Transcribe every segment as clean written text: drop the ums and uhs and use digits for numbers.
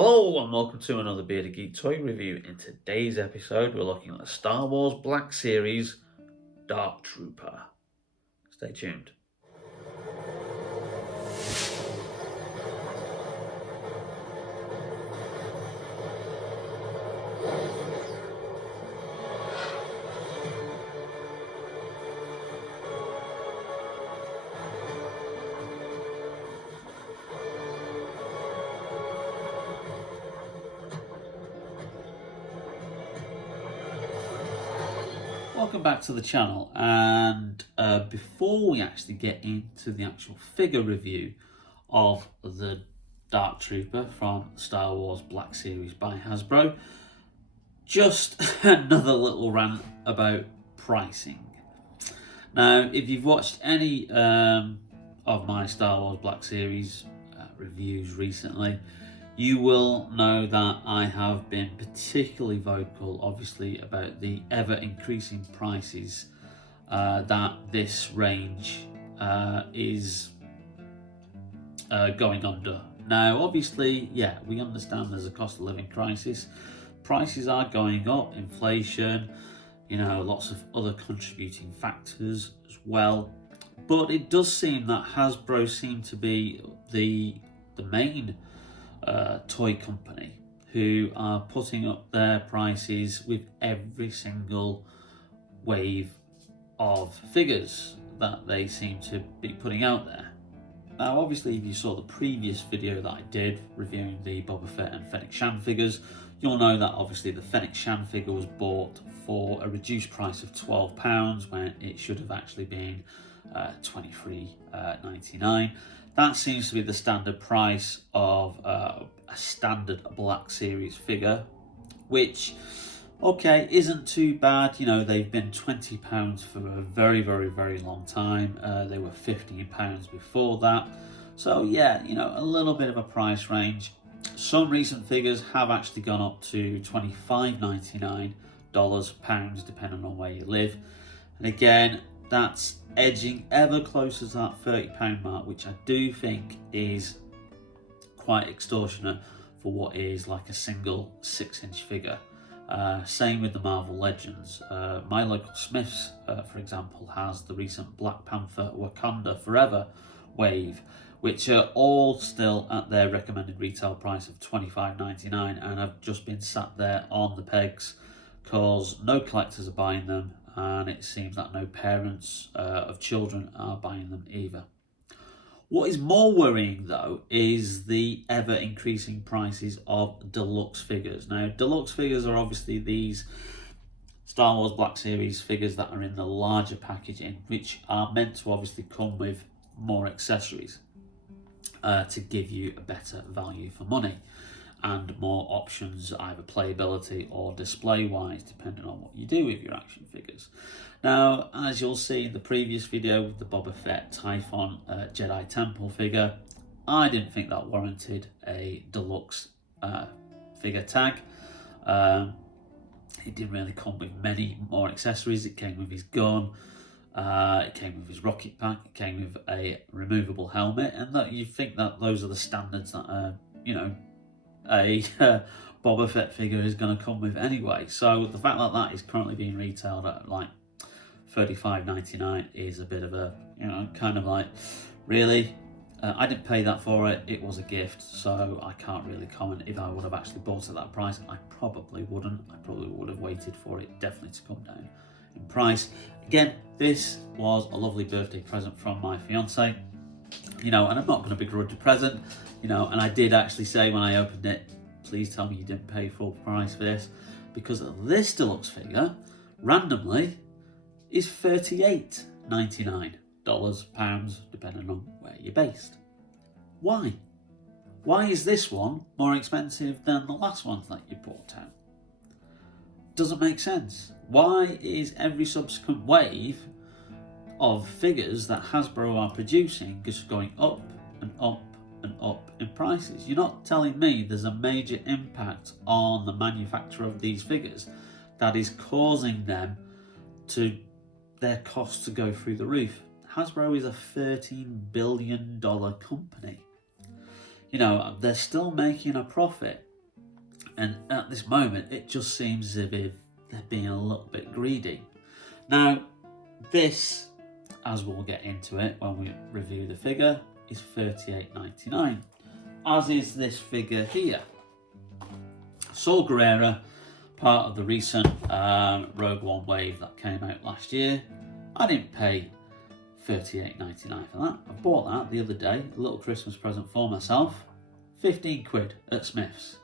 Hello and welcome to another Bearded Geek toy review. In today's episode, we're looking at the Star Wars Black Series Dark Trooper. Stay tuned. Welcome back to the channel, and before we actually get into the actual figure review of the Dark Trooper from Star Wars Black Series by Hasbro, just another little rant about pricing. Now, if you've watched any of my Star Wars Black Series reviews recently, you will know that I have been particularly vocal, obviously, about the ever-increasing prices that this range is going under. Now, obviously, yeah, we understand there's a cost of living crisis. Prices are going up, inflation, lots of other contributing factors as well. But it does seem that Hasbro seem to be the main toy company who are putting up their prices with every single wave of figures that they seem to be putting out there. Now, obviously, if you saw the previous video that I did reviewing the Boba Fett and Fennec Shan figures, you'll know that obviously the Fennec Shan figure was bought for a reduced price of £12 when it should have actually been $23.99. That seems to be the standard price of a standard Black Series figure, which, okay, isn't too bad. They've been £20 for a very, very, very long time. They were £15 before that. So yeah, a little bit of a price range. Some recent figures have actually gone up to $25.99 pounds, depending on where you live. And again, that's edging ever closer to that £30 mark, which I do think is quite extortionate for what is like a single 6-inch figure. Same with the Marvel Legends. My local Smiths, for example, has the recent Black Panther Wakanda Forever wave, which are all still at their recommended retail price of $25.99, and have just been sat there on the pegs because no collectors are buying them, and it seems that no parents of children are buying them either. What is more worrying, though, is the ever-increasing prices of deluxe figures. Now, deluxe figures are obviously these Star Wars Black Series figures that are in the larger packaging, which are meant to obviously come with more accessories to give you a better value for money and more options, either playability or display-wise, depending on what you do with your action figures. Now, as you'll see in the previous video with the Boba Fett Typhon Jedi Temple figure, I didn't think that warranted a deluxe figure tag. It didn't really come with many more accessories. It came with his gun, it came with his rocket pack, it came with a removable helmet, and that you think that those are the standards that a Boba Fett figure is going to come with anyway. So the fact that that is currently being retailed at like $35.99 is a bit of a, kind of like, really? I didn't pay that for it. It was a gift, so I can't really comment. If I would have actually bought at that price, I probably wouldn't. I probably would have waited for it definitely to come down in price. Again, this was a lovely birthday present from my fiance, and I'm not going to begrudge a present, and I did actually say when I opened it, please tell me you didn't pay full price for this, because this deluxe figure, randomly, is $38.99 pounds, depending on where you're based. Why? Why is this one more expensive than the last ones that you bought out? Doesn't make sense. Why is every subsequent wave of figures that Hasbro are producing just going up and up and up in prices? You're not telling me there's a major impact on the manufacture of these figures that is causing their costs to go through the roof. Hasbro is a $13 billion company. They're still making a profit. And at this moment, it just seems as if they're being a little bit greedy. Now, this, as we'll get into it when we review the figure, is $38.99, as is this figure here. Saw Gerrera, part of the recent Rogue One wave that came out last year. I didn't pay $38.99 for that. I bought that the other day, a little Christmas present for myself. 15 quid at Smith's.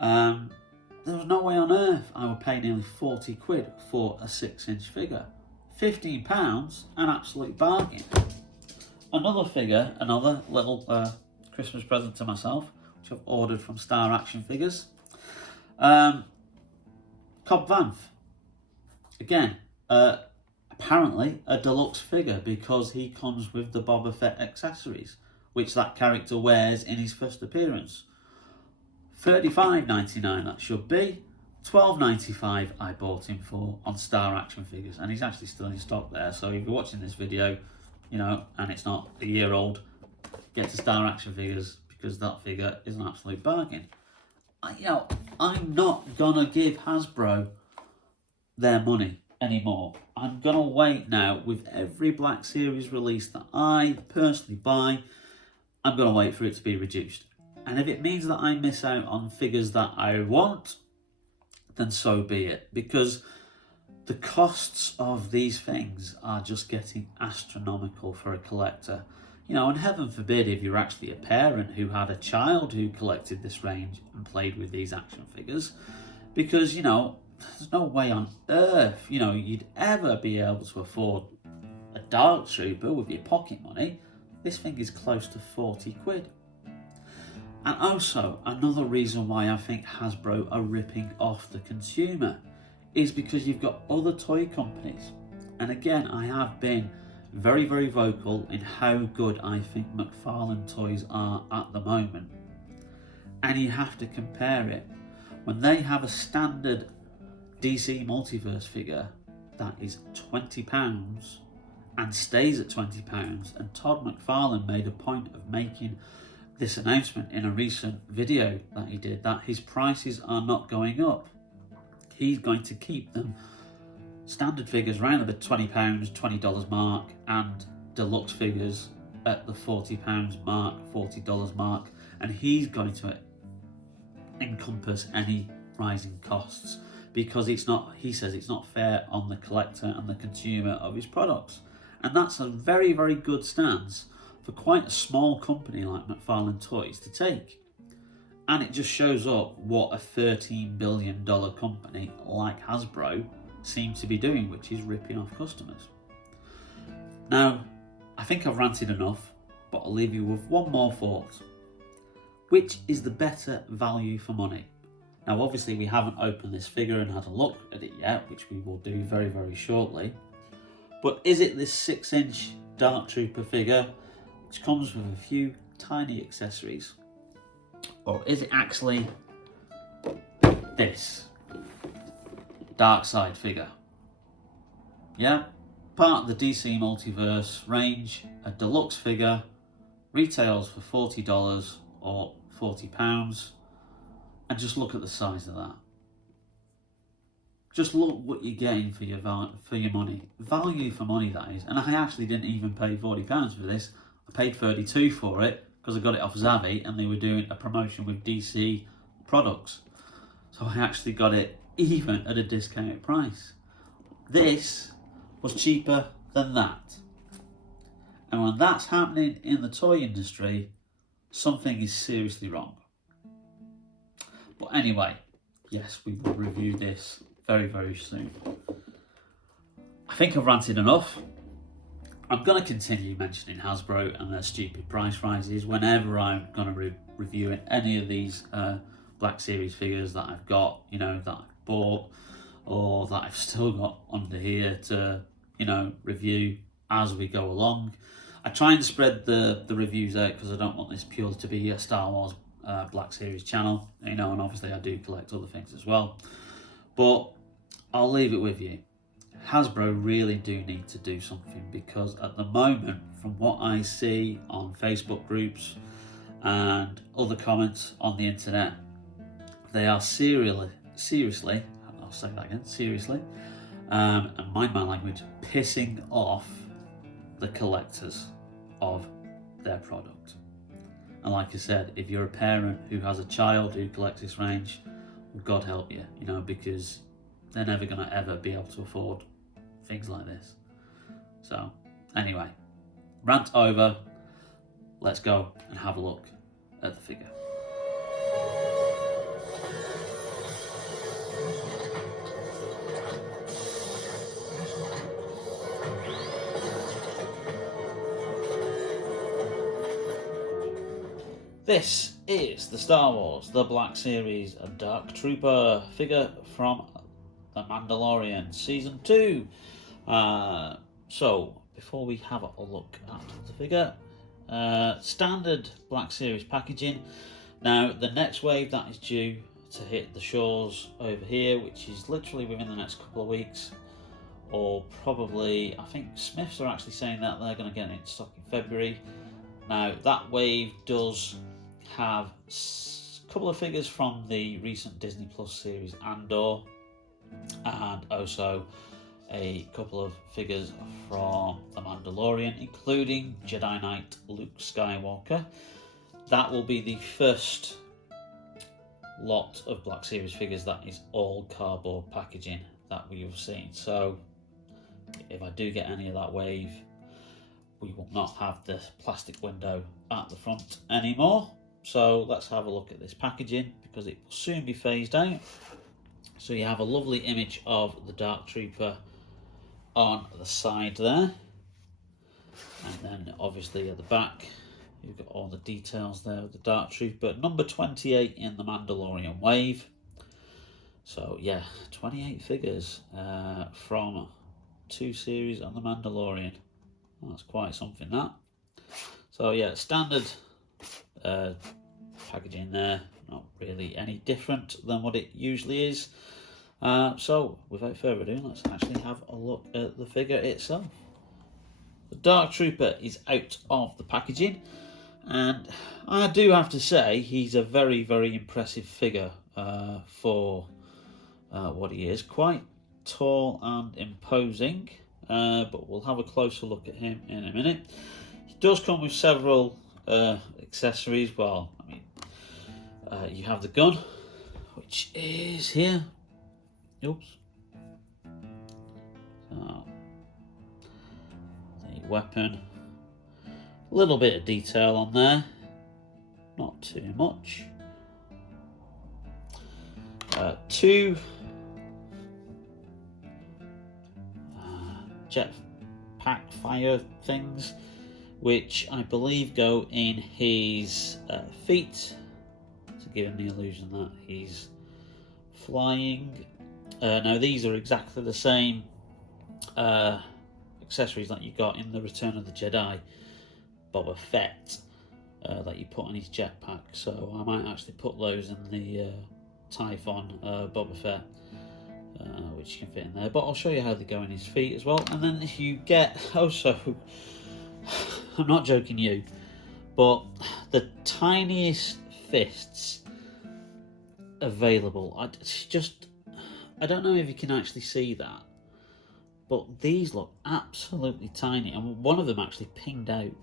There was no way on earth I would pay nearly 40 quid for a 6-inch figure. £15, an absolute bargain. Another figure, another little Christmas present to myself, which I've ordered from Star Action Figures. Cobb Vanth. Again, apparently a deluxe figure because he comes with the Boba Fett accessories, which that character wears in his first appearance. $35.99 that should be. $12.95 I bought him for on Star Action Figures, and he's actually still in stock there. So if you're watching this video, you know, and it's not a year old, get to Star Action Figures because that figure is an absolute bargain. I'm not gonna give Hasbro their money anymore. I'm gonna wait now with every Black Series release that I personally buy. I'm gonna wait for it to be reduced. And if it means that I miss out on figures that I want, then so be it. Because the costs of these things are just getting astronomical for a collector. You know, and heaven forbid if you're actually a parent who had a child who collected this range and played with these action figures. Because, you know, there's no way on earth, you know, you'd ever be able to afford a Dark Trooper with your pocket money. This thing is close to 40 quid. And also, another reason why I think Hasbro are ripping off the consumer is because you've got other toy companies. And again, I have been very, very vocal in how good I think McFarlane toys are at the moment. And you have to compare it. When they have a standard DC Multiverse figure that is £20 and stays at £20, and Todd McFarlane made a point of making this announcement in a recent video that he did, that his prices are not going up. He's going to keep them standard figures around the £20, $20 mark, and deluxe figures at the £40 mark, $40 mark, and he's going to encompass any rising costs because it's not, he says it's not fair on the collector and the consumer of his products. And that's a very, very good stance for quite a small company like McFarlane Toys to take. And it just shows up what a $13 billion company like Hasbro seems to be doing, which is ripping off customers. Now, I think I've ranted enough, but I'll leave you with one more thought. Which is the better value for money? Now, obviously, we haven't opened this figure and had a look at it yet, which we will do very, very shortly. But is it this 6-inch Dark Trooper figure, which comes with a few tiny accessories? Or is it actually this Dark Side figure? Yeah, part of the DC Multiverse range, a deluxe figure, retails for $40 or £40, and just look at the size of that. Just look what you're getting for your money. Value for money, that is. And I actually didn't even pay £40 for this. I paid $32 for it because I got it off Zavvi and they were doing a promotion with DC products. So I actually got it even at a discounted price. This was cheaper than that. And when that's happening in the toy industry, something is seriously wrong. But anyway, yes, we will review this very, very soon. I think I've ranted enough. I'm going to continue mentioning Hasbro and their stupid price rises whenever I'm going to review any of these Black Series figures that I've got, you know, that I've bought or that I've still got under here to, you know, review as we go along. I try and spread the reviews out because I don't want this purely to be a Star Wars Black Series channel, you know, and obviously I do collect other things as well. But I'll leave it with you. Hasbro really do need to do something because at the moment, from what I see on Facebook groups and other comments on the internet, They are seriously, I'll say that again, seriously, and mind my language, pissing off the collectors of their product. And like I said, if you're a parent who has a child who collects this range, God help you, you know, because they're never going to ever be able to afford things like this. So, anyway, rant over. Let's go and have a look at the figure. This is the Star Wars The Black Series Dark Trooper figure from The Mandalorian Season 2. So, before we have a look at the figure, standard Black Series packaging. Now, the next wave that is due to hit the shores over here, which is literally within the next couple of weeks, or probably, I think Smiths are actually saying that they're going to get it in stock in February. Now, that wave does have a couple of figures from the recent Disney Plus series Andor, and also a couple of figures from The Mandalorian, including Jedi Knight Luke Skywalker. That will be the first lot of Black Series figures that is all cardboard packaging that we have seen. So if I do get any of that wave, we will not have the plastic window at the front anymore. So let's have a look at this packaging, because it will soon be phased out. So you have a lovely image of the Dark Trooper on the side there, and then obviously at the back you've got all the details there of the Dark Trooper, number 28 in the Mandalorian wave. So yeah, 28 figures from 2 series on the Mandalorian. That's quite something, that. So yeah, standard packaging there, not really any different than what it usually is. So without further ado, let's actually have a look at the figure itself. The Dark Trooper is out of the packaging, and I do have to say he's a very, very impressive figure for what he is. Quite tall and imposing, but we'll have a closer look at him in a minute. He does come with several accessories. Well, I mean, you have the gun, which is here. Oops. So, the weapon. A little bit of detail on there. Not too much. 2 jetpack fire things, which I believe go in his feet, to give him the illusion that he's flying. Now these are exactly the same accessories that you got in the Return of the Jedi Boba Fett that you put on his jetpack. So I might actually put those in the Typhon Boba Fett, which can fit in there. But I'll show you how they go in his feet as well. And then you get also, I'm not joking you, but the tiniest fists available. I don't know if you can actually see that, but these look absolutely tiny, and one of them actually pinged out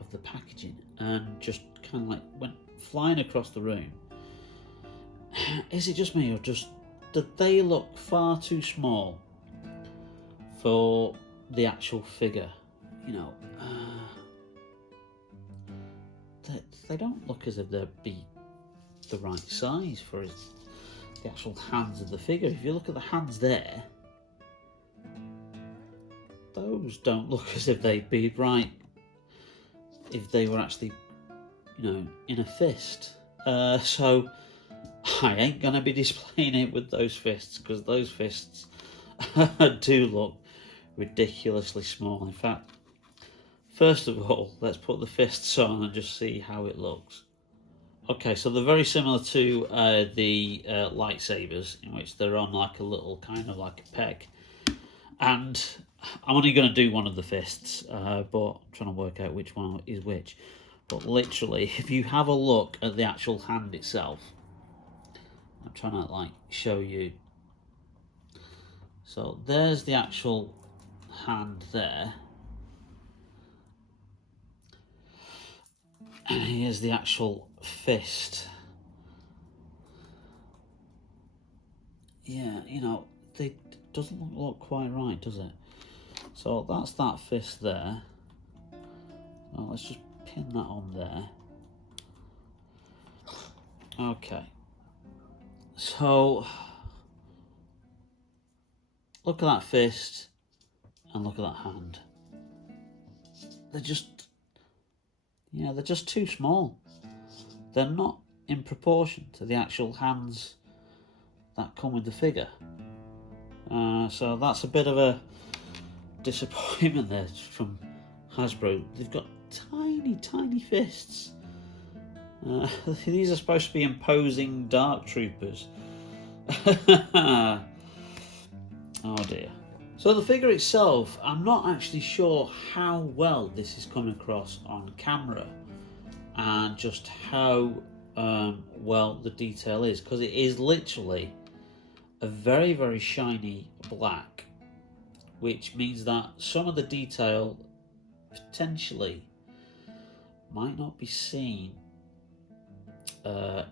of the packaging and just kind of like went flying across the room. Is it just me, or just did they look far too small for the actual figure? You know, they don't look as if they'd be the right size for the actual hands of the figure. If you look at the hands there, those don't look as if they'd be right if they were actually, you know, in a fist. So I ain't gonna be displaying it with those fists, because those fists do look ridiculously small. In fact, first of all, let's put the fists on and just see how it looks. Okay, so they're very similar to the lightsabers, in which they're on like a little kind of like a peg. And I'm only going to do one of the fists, but I'm trying to work out which one is which. But literally, if you have a look at the actual hand itself, trying to like show you. So there's the actual hand there, and here's the actual fist. Yeah, you know, it doesn't look quite right, does it? So that's that fist there. Well, let's just pin that on there. Okay. So look at that fist and look at that hand. They're just, yeah, they're just too small. They're not in proportion to the actual hands that come with the figure. So that's a bit of a disappointment there from Hasbro. They've got tiny fists. These are supposed to be imposing Dark Troopers. Oh dear. So the figure itself, I'm not actually sure how well this is coming across on camera and just how well the detail is, because it is literally a very shiny black, which means that some of the detail potentially might not be seen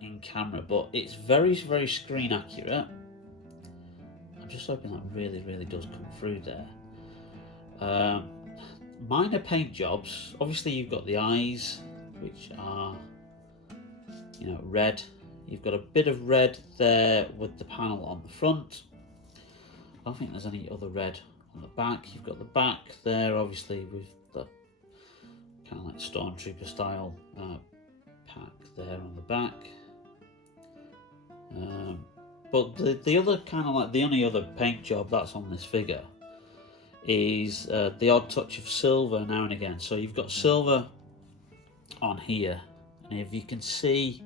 in camera, but it's very screen accurate. I'm just hoping that really does come through there. Minor paint jobs. Obviously you've got the eyes, which are, you know, red. You've got a bit of red there with the panel on the front. I don't think there's any other red on the back. You've got the back there, obviously, with the kind of like Stormtrooper style pack there on the back. But the other kind of like the only other paint job that's on this figure is the odd touch of silver now and again. So you've got silver on here, and if you can see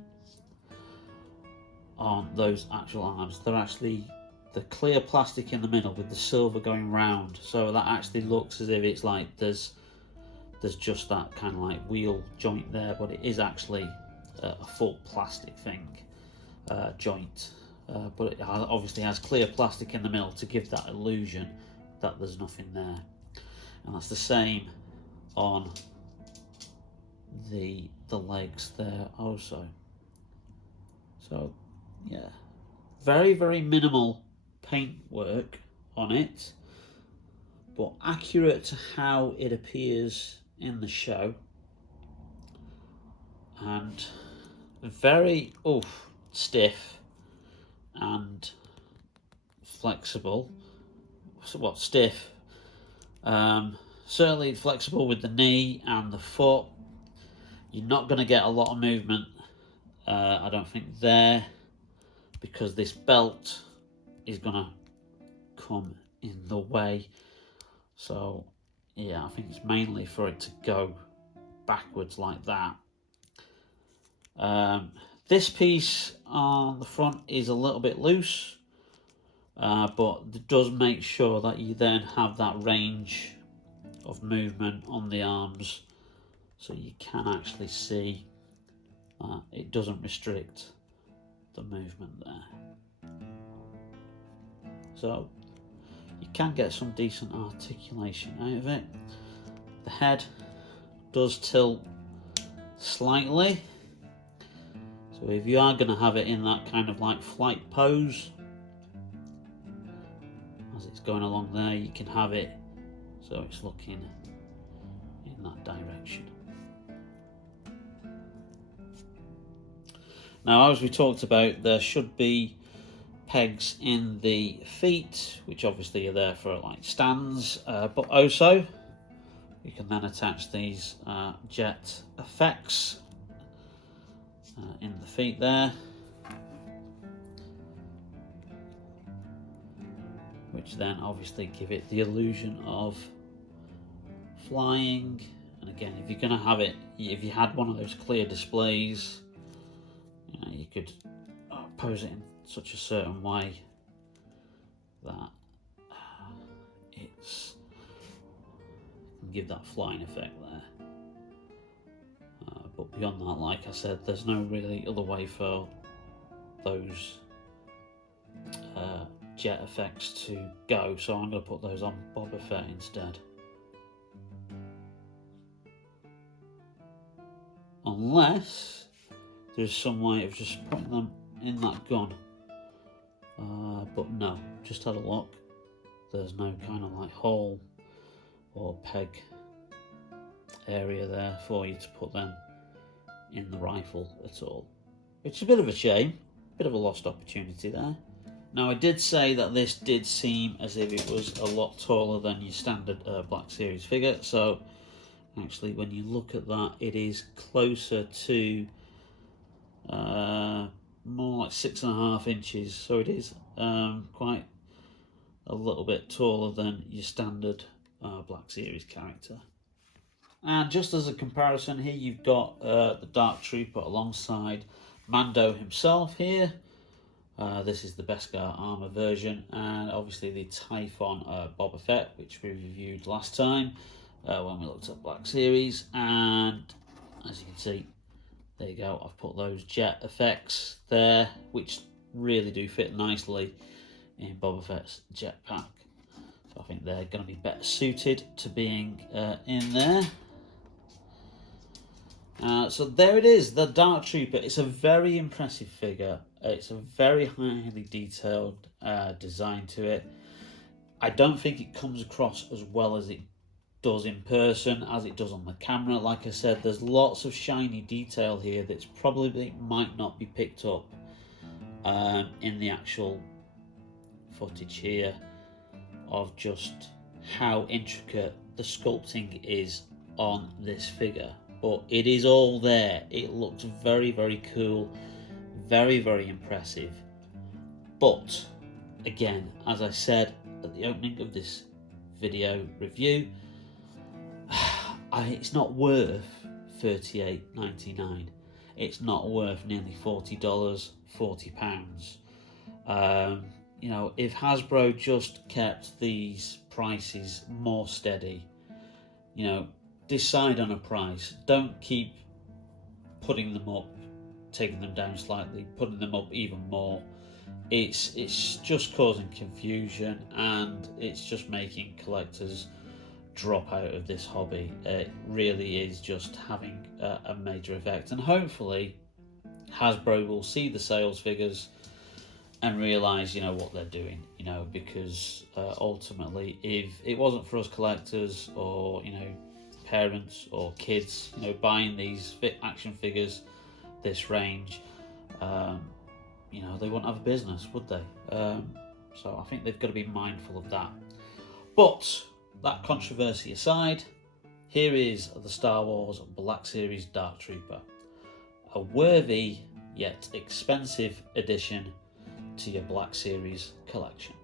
on those actual arms, they're actually the clear plastic in the middle with the silver going round, so that actually looks as if it's like there's just that kind of like wheel joint there, but it is actually a full plastic thing, joint, but it obviously has clear plastic in the middle to give that illusion that there's nothing there. And that's the same on the legs there also. So yeah, very minimal paint work on it, but accurate to how it appears in the show, and very stiff and flexible. So what, stiff? Certainly flexible with the knee and the foot. You're not going to get a lot of movement, I don't think, there, because this belt is going to come in the way. So yeah, I think it's mainly for it to go backwards like that. This piece on the front is a little bit loose, but it does make sure that you then have that range of movement on the arms, so you can actually see that it doesn't restrict the movement there. So you can get some decent articulation out of it. The head does tilt slightly, so if you are going to have it in that kind of like flight pose as it's going along there, you can have it so it's looking in that direction. Now, as we talked about, there should be pegs in the feet, which obviously are there for like stands, but also you can then attach these jet effects in the feet there, which then obviously give it the illusion of flying. And again, if you're going to have it, if you had one of those clear displays, you know, you could pose it in such a certain way that it's can give that flying effect there. But beyond that, like I said, there's no really other way for those jet effects to go, so I'm going to put those on Boba Fett instead. Unless there's some way of just putting them in that gun. But no, just had a look. There's no kind of like hole or peg area there for you to put them in the rifle at all. Which is a bit of a shame, bit of a lost opportunity there. Now I did say that this did seem as if it was a lot taller than your standard Black Series figure, so actually when you look at that it is closer to more like 6.5 inches, so it is quite a little bit taller than your standard Black Series character. And just as a comparison here, you've got the Dark Trooper alongside Mando himself here. This is the Beskar armor version, and obviously the Typhon Boba Fett, which we reviewed last time when we looked at Black Series. And as you can see, there you go, I've put those jet effects there, which really do fit nicely in Boba Fett's jetpack. So I think they're going to be better suited to being in there. So there it is, the Dark Trooper. It's a very impressive figure. It's a very highly detailed design to it. I don't think it comes across as well as it does in person, as it does on the camera. Like I said, there's lots of shiny detail here that's probably might not be picked up in the actual footage here of just how intricate the sculpting is on this figure. But it is all there. It looks very, very cool, very, very impressive. But again, as I said at the opening of this video review, it's not worth $38.99. It's not worth nearly $40, £40. You know, if Hasbro just kept these prices more steady, you know, decide on a price. Don't keep putting them up, taking them down slightly, putting them up even more. It's just causing confusion, and it's just making collectors drop out of this hobby. It really is just having a major effect, and hopefully Hasbro will see the sales figures and realise, you know, what they're doing, you know, because ultimately, if it wasn't for us collectors or, you know, parents or kids, you know, buying these action figures this range, you know, they wouldn't have a business, would they? So I think they've got to be mindful of that. But that controversy aside, here is the Star Wars Black Series Dark Trooper, a worthy yet expensive addition to your Black Series collection.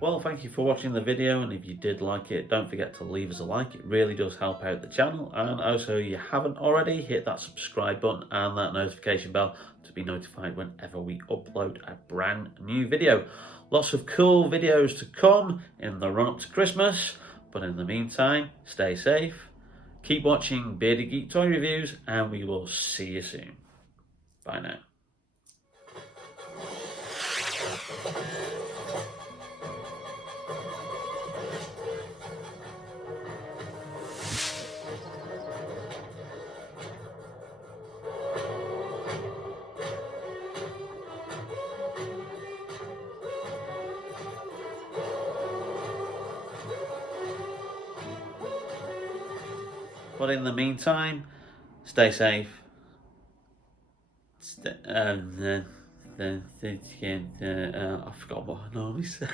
Well, thank you for watching the video, and if you did like it, don't forget to leave us a like. It really does help out the channel, and also if you haven't already, hit that subscribe button and that notification bell to be notified whenever we upload a brand new video. Lots of cool videos to come in the run-up to Christmas, but in the meantime, stay safe, keep watching Bearded Geek Toy Reviews, and we will see you soon. Bye now. But in the meantime, stay safe. I forgot what I normally say.